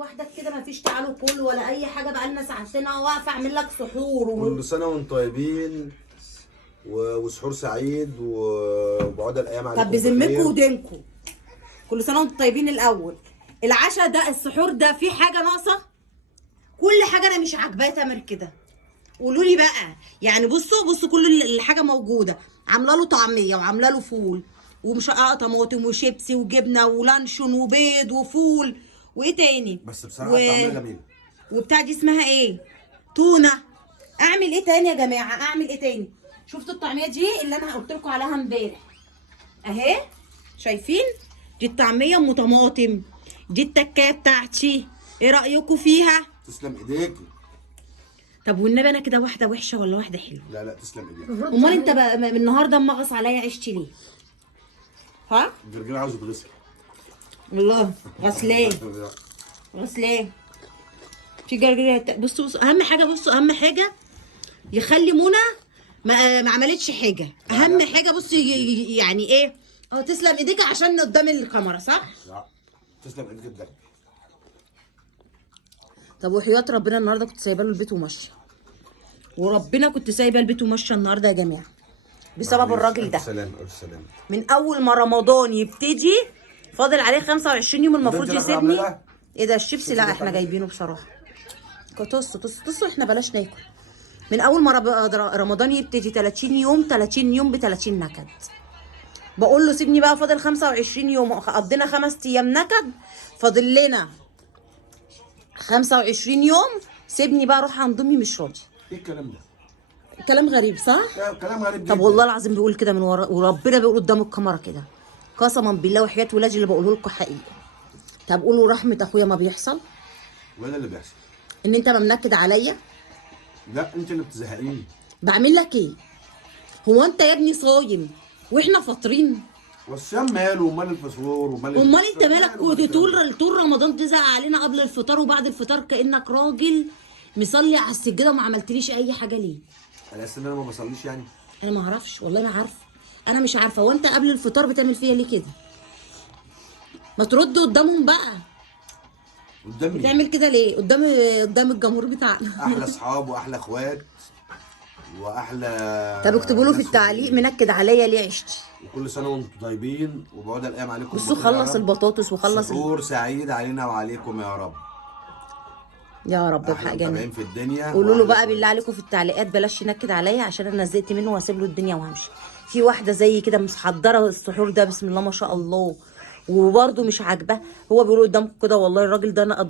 لوحدك كده مفيش تعالوا كل ولا اي حاجه، بقالنا ساعتين اهو واقفه اعمل لك سحور كل سنه وانتم طيبين وسحور سعيد وبعود الايام عليكم. طب بذمكم ودينكم كل سنه وانتم طيبين. الاول العشاء ده السحور ده في حاجه ناقصه؟ كل حاجه انا مش عاجباه تامر كده. قولوا لي بقى يعني. بصوا كل الحاجه موجوده. عامله له طعميه وعامله له فول ومشققه طماطم وشيبسي وجبنه ولانشون وبيض وفول وايه تاني. بس بصراحه طعمها جميل. وبتاع دي اسمها ايه؟ تونه. اعمل ايه تاني يا جماعه؟ اعمل ايه تاني؟ شفتوا الطعميه دي اللي انا قلت لكم عليها امبارح اهي؟ شايفين؟ دي الطعميه ام طماطم، دي التكايه بتاعتي. ايه رايكم فيها؟ تسلم ايديكي. طب والنبي انا كده واحده وحشه ولا واحده حلوه؟ لا لا تسلم ايديكي. امال انت بقى من النهارده مغص عليا عشتي ليه؟ ها؟ الجرجير عاوز يتغسل. والله غسلان غسلان. في جرجير. بصوا اهم حاجه، اهم حاجه يخلي منى ما عملتش حاجه. اهم حاجه بصوا يعني ايه؟ تسلم ايديك عشان قدام الكاميرا صح؟ لا تسلم ايديك الدم. طب وحياة ربنا النهارده كنت سايبه له البيت وماشيه، وربنا كنت سايبه البيت وماشيه النهارده يا جماعه بسبب الراجل ده. سلام سلام. من اول ما رمضان يبتدي فاضل عليه 25 يوم المفروض يسيبني. ايه ده الشيبسي؟ لا احنا جايبينه بصراحه. طصوا احنا بلاش ناكل. من اول ما رمضان يبتدي 30 يوم 30 يوم ب 30 نكد. بقول له سيبني بقى، فاضل 25 يوم قضينا 5 ايام نكد، فاضل لنا 25 يوم. سيبني بقى اروح عند امي مش راضي. ايه الكلام ده؟ كلام غريب صح؟ كلام غريب جدا. طب والله العظيم بيقول كده من ورا، وربنا بيقول قدام الكاميرا كده قسما بالله وحياة ولادي اللي بقوله لكم حقيقي. طب قولوا رحمة اخويا ما بيحصل؟ ولا اللي بيحصل؟ ان انت منكد عليا؟ لا انت اللي بتزهقيني. بعمل لك ايه؟ هو انت يا ابني صايم واحنا فاطرين؟ والصيام ماله ومال الفطور ومال امال انت مالك طول رمضان تزهق علينا قبل الفطار وبعد الفطار كانك راجل مصلي على السجاده وما عملتليش اي حاجه ليه؟ على اساس ان انا ما بصليش يعني؟ انا ما اعرفش والله، ما عارفه. انا مش عارفه. وانت قبل الفطار بتعمل فيا ليه كده؟ ما ترد قدامهم بقى. قدام مين؟ بتعمل كده ليه قدام الجمهور بتاعنا؟ احلى اصحاب واحلى اخوات واحلى. طب اكتبوا له في التعليق منكد عليا ليه عشتي. وكل سنه وانتم طيبين وبعود الايام عليكم. بصوا خلص البطاطس وخلص سحور سعيد علينا وعليكم يا رب. يا رب بحق جميل. في الدنيا. قولوا له بقى بالله عليكم في التعليقات بلاش ينكد عليا عشان انا زهقت منه وهسيب له الدنيا وهمشي. في واحده زي كده محضره السحور ده بسم الله ما شاء الله وبرده مش عاجباه. هو بيقول قدامكم كده والله الراجل ده انا